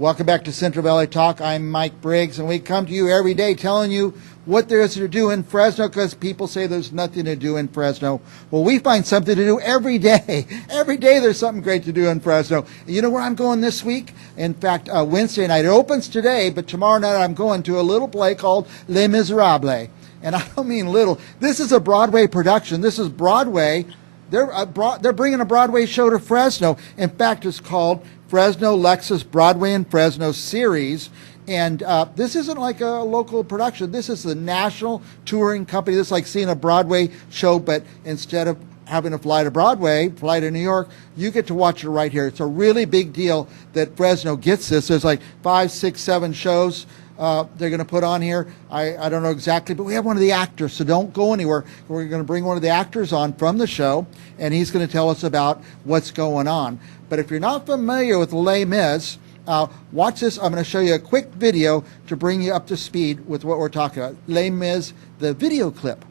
Welcome back to Central Valley Talk. I'm Mike Briggs, and we come to you every day telling you what there is to do in Fresno, because people say there's nothing to do in Fresno. Well, we find something to do every day. Every day there's something great to do in Fresno. You know where I'm going this week? In fact, Wednesday night. It opens today, but tomorrow night I'm going to a little play called Les Miserables. And I don't mean little. This is a Broadway production. This is Broadway. They're bringing a Broadway show to Fresno. In fact, it's called Fresno Lexus Broadway and Fresno Series. And this isn't like a local production. This is the national touring company. This is like seeing a Broadway show, but instead of having to fly to Broadway, fly to New York, you get to watch it right here. It's a really big deal that Fresno gets this. There's like 5, 6, 7 shows they're going to put on here. I don't know exactly, but we have one of the actors, so don't go anywhere. We're going to bring one of the actors on from the show, and he's going to tell us about what's going on. But if you're not familiar with Les Mis, watch this. I'm going to show you a quick video to bring you up to speed with what we're talking about. Les Mis, the video clip.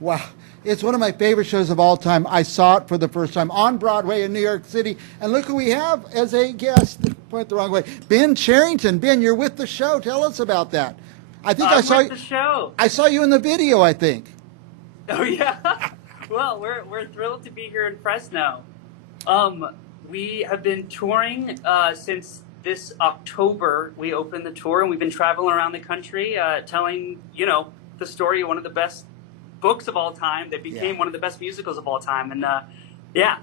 Wow, it's one of my favorite shows of all time. I saw it for the first time on Broadway in New York City. And look who we have as a guest. Point the wrong way. Ben Charrington. Ben, you're with the show. Tell us about that. I think I saw you. The show. I saw you in the video, I think. Oh, yeah. Well, we're thrilled to be here in Fresno. We have been touring since this October. We opened the tour, and we've been traveling around the country telling, the story of one of the best books of all time that became one of the best musicals of all time. And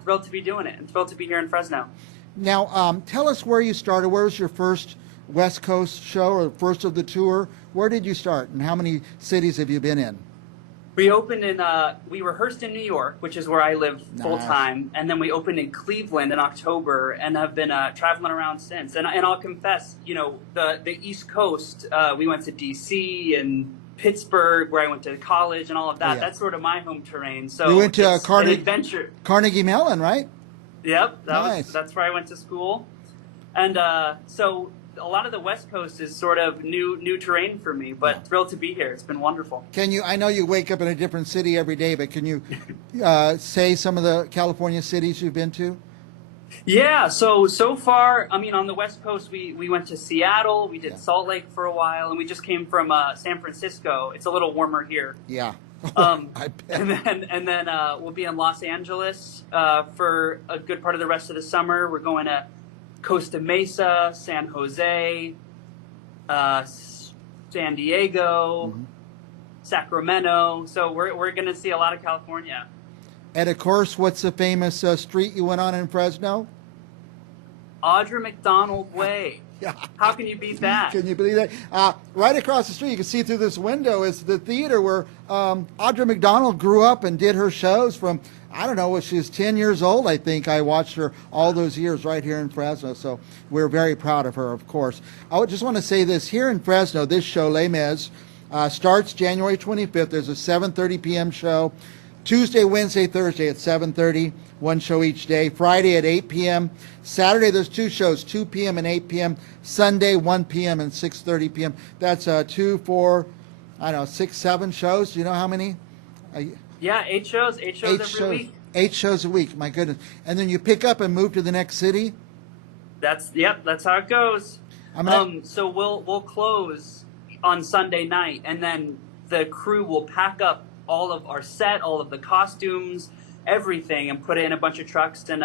thrilled to be doing it, and thrilled to be here in Fresno. Now, tell us where you started. Where was your first West Coast show, or first of the tour? Where did you start, and how many cities have you been in? We opened we rehearsed in New York, which is where I live full time. And then we opened in Cleveland in October, and have been traveling around since. And I'll confess, the East Coast, we went to DC and Pittsburgh, where I went to college and all of that. Yeah. That's sort of my home terrain. So we went to adventure. Carnegie Mellon, right? Yep, that's where I went to school. And so a lot of the West Coast is sort of new terrain for me, but thrilled to be here. It's been wonderful. I know you wake up in a different city every day, but can you say some of the California cities you've been to? Yeah, so far, on the West Coast, we went to Seattle, we did Salt Lake for a while, and we just came from San Francisco. It's a little warmer here. Yeah. I bet. And then we'll be in Los Angeles for a good part of the rest of the summer. We're going to Costa Mesa, San Jose, San Diego, Sacramento. So we're going to see a lot of California. And of course, what's the famous street you went on in Fresno? Audra McDonald Way. Yeah. How can you beat that? Can you believe that? Right across the street, you can see through this window, is the theater where Audra McDonald grew up and did her shows from, I don't know, when she was 10 years old, I think. I watched her all those years right here in Fresno. So we're very proud of her, of course. I just want to say this. Here in Fresno, this show, Les Mis, starts January 25th. There's a 7:30 p.m. show. Tuesday, Wednesday, Thursday at 7:30, one show each day. Friday at 8 p.m. Saturday, there's 2 shows, 2 p.m. and 8 p.m. Sunday, 1 p.m. and 6:30 p.m. That's 2, 4, 6, 7 shows. Do you know how many? Yeah, 8 shows. 8 shows every week. 8 shows a week, my goodness. And then you pick up and move to the next city? That's how it goes. So we'll close on Sunday night, and then the crew will pack up all of our set, all of the costumes, everything and put it in a bunch of trucks and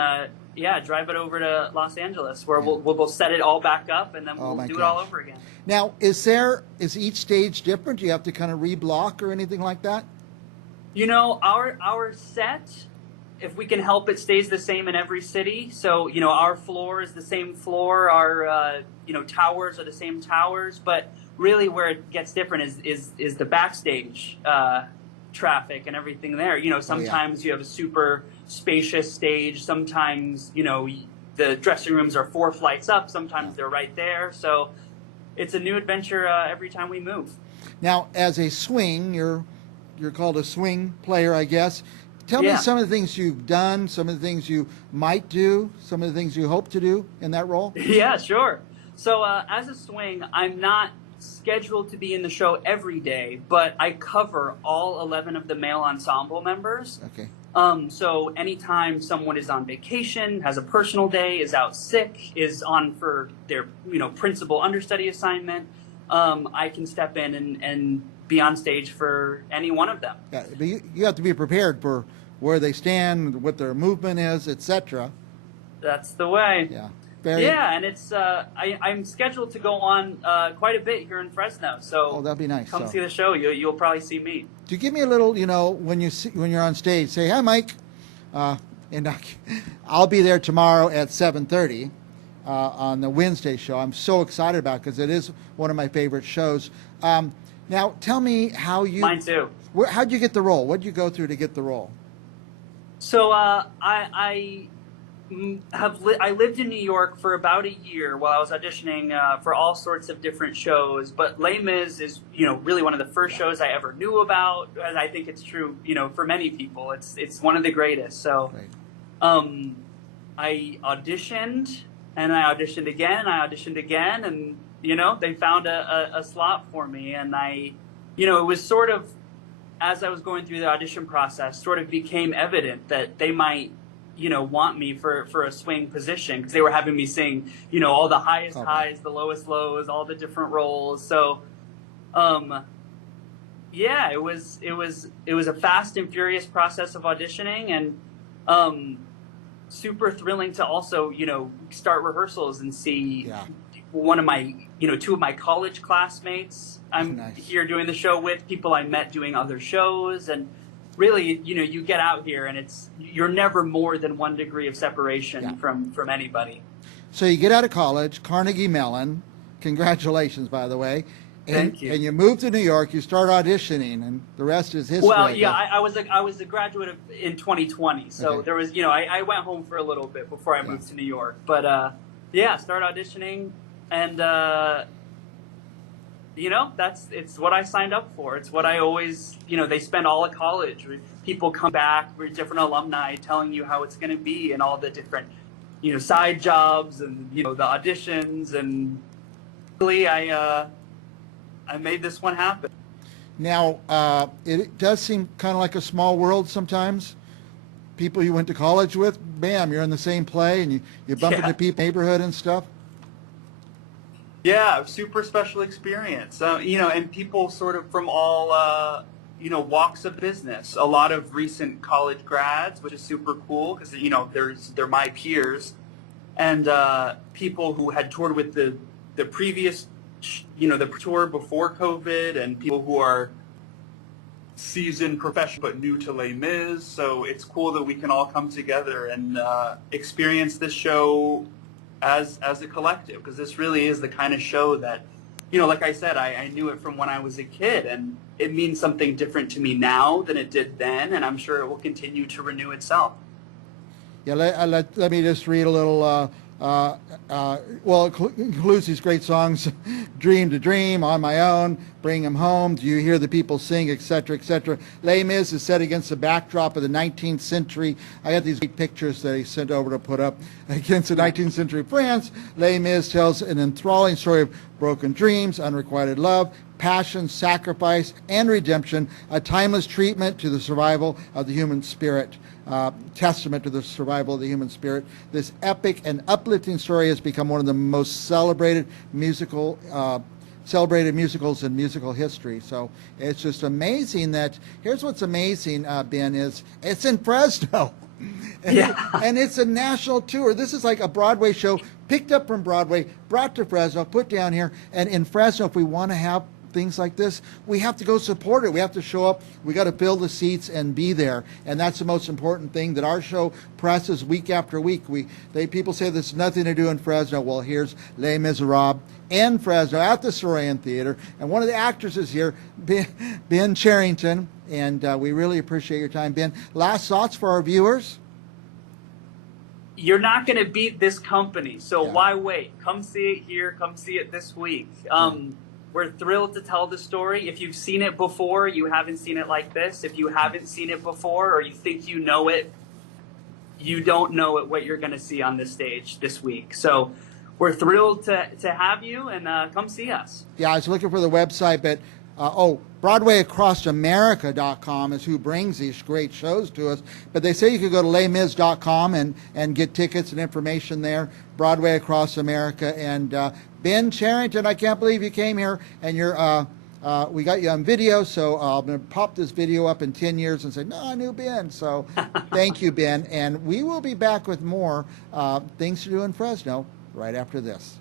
drive it over to Los Angeles, where we'll set it all back up, and then we'll do it all over again. Now, is each stage different? Do you have to kind of reblock or anything like that? You know, our set, if we can help it, stays the same in every city. So, you know, our floor is the same floor, our towers are the same towers, but really where it gets different is the backstage traffic and everything there. You know, sometimes you have a super spacious stage, sometimes, you know, the dressing rooms are 4 flights up, sometimes they're right there. So it's a new adventure every time we move. Now, as a swing, you're called a swing player, I guess. Tell me some of the things you've done, some of the things you might do, some of the things you hope to do in that role. Yeah, sure. So as a swing, I'm not scheduled to be in the show every day, but I cover all 11 of the male ensemble members. Okay. So anytime someone is on vacation, has a personal day, is out sick, is on for their principal understudy assignment, I can step in and be on stage for any one of them. Yeah, but you have to be prepared for where they stand, what their movement is, etc. That's the way. Yeah. And it's I'm scheduled to go on quite a bit here in Fresno. So that'd be nice. Come see the show. You'll probably see me. Do you give me a little, when you're on stage, say, "Hi, Mike," and I'll be there tomorrow at 7:30 on the Wednesday show. I'm so excited about it because it is one of my favorite shows. Now, tell me how you. Mine too. How'd you get the role? What did you go through to get the role? So I lived in New York for about a year while I was auditioning for all sorts of different shows. But Les Mis is, really one of the first shows I ever knew about. And I think it's true, for many people. It's one of the greatest. So, I auditioned, and I auditioned again, and they found a slot for me, and it was sort of, as I was going through the audition process, sort of became evident that they might want me for a swing position, because they were having me sing, all the highest highs, the lowest lows, all the different roles. So, it was a fast and furious process of auditioning, and super thrilling to also, start rehearsals and see one of my, two of my college classmates I'm here doing the show with, people I met doing other shows, and really, you get out here and you're never more than 1 degree of separation from anybody. So you get out of college, Carnegie Mellon, congratulations, by the way. Thank you. And you move to New York, you start auditioning, and the rest is history. Well, I was a graduate in 2020, so there was, I went home for a little bit before I moved to New York. But, start auditioning, and, it's what I signed up for. It's what I always, they spend all of college. People come back, we're different alumni telling you how it's going to be, and all the different, side jobs, and, the auditions, and really I made this one happen. Now, it does seem kind of like a small world sometimes. People you went to college with, bam, you're in the same play, and you bump into people in the neighborhood and stuff. Yeah, super special experience. And people sort of from all, walks of business. A lot of recent college grads, which is super cool because, they're my peers. And people who had toured with the previous, the tour before COVID, and people who are seasoned professional but new to Les Mis. So it's cool that we can all come together and experience this show as a collective, because this really is the kind of show that, like I said, I knew it from when I was a kid, and it means something different to me now than it did then, and I'm sure it will continue to renew itself. Yeah, let me just read a little, it includes these great songs, Dream to Dream, On My Own, Bring 'Em Home, Do You Hear the People Sing, etc., etc. Les Mis is set against the backdrop of the 19th century. I got these great pictures that he sent over to put up. Against the 19th century France, Les Mis tells an enthralling story of broken dreams, unrequited love, passion, sacrifice, and redemption, a timeless treatment to the survival of the human spirit. Testament to the survival of the human spirit. This epic and uplifting story has become one of the most celebrated musical celebrated musicals and musical history. So it's just amazing that, here's what's amazing, Ben, is it's in Fresno. And it's a national tour. This is like a Broadway show picked up from Broadway, brought to Fresno, put down here. And in Fresno, if we want to have things like this, we have to go support it. We have to show up. We got to fill the seats and be there. And that's the most important thing that our show presses week after week. People say there's nothing to do in Fresno. Well, here's Les Miserables in Fresno at the Saroyan Theatre. And one of the actors is here, Ben Charrington. And we really appreciate your time, Ben. Last thoughts for our viewers? You're not going to beat this company, so why wait? Come see it here. Come see it this week. We're thrilled to tell the story. If you've seen it before, you haven't seen it like this. If you haven't seen it before or you think you know it, you don't know it, what you're going to see on this stage this week. So we're thrilled to have you, and come see us. Yeah, I was looking for the website, but BroadwayAcrossAmerica.com is who brings these great shows to us. But they say you could go to lesmis.com and get tickets and information there. Broadway Across America. And Ben Charrington, I can't believe you came here, and we got you on video, so I'm going to pop this video up in 10 years and say, no, I knew Ben. So thank you, Ben. And we will be back with more things to do in Fresno right after this.